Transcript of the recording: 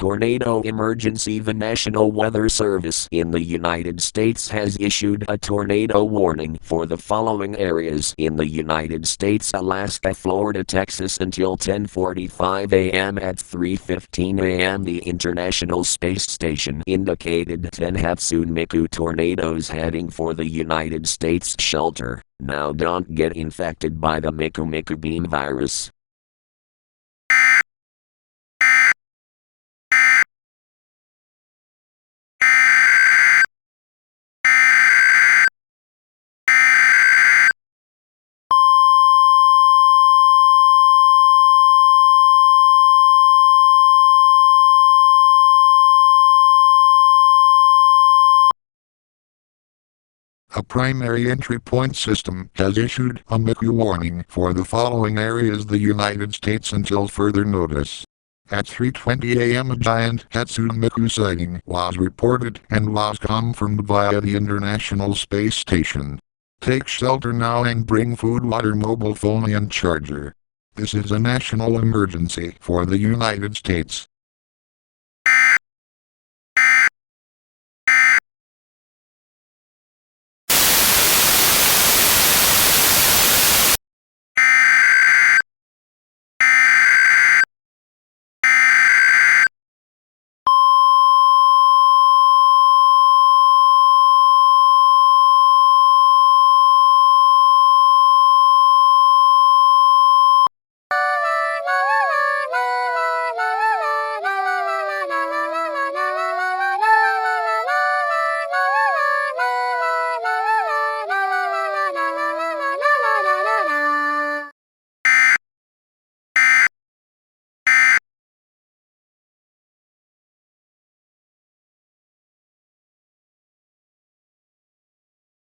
Tornado emergency. The National Weather Service in the United States has issued a tornado warning for the following areas in the United States: Alaska, Florida, Texas until 10:45 a.m. At 3:15 a.m. the International Space Station indicated 10 Hatsune Miku tornadoes heading for the United States. Shelter. Now don't get infected by the Miku beam virus. A primary entry point system has issued a Miku warning for the following areas the United States until further notice. At 3:20 a.m. a giant Hatsune Miku sighting was reported and was confirmed via the International Space Station. Take shelter now and bring food, water, mobile phone and charger. This is a national emergency for the United States.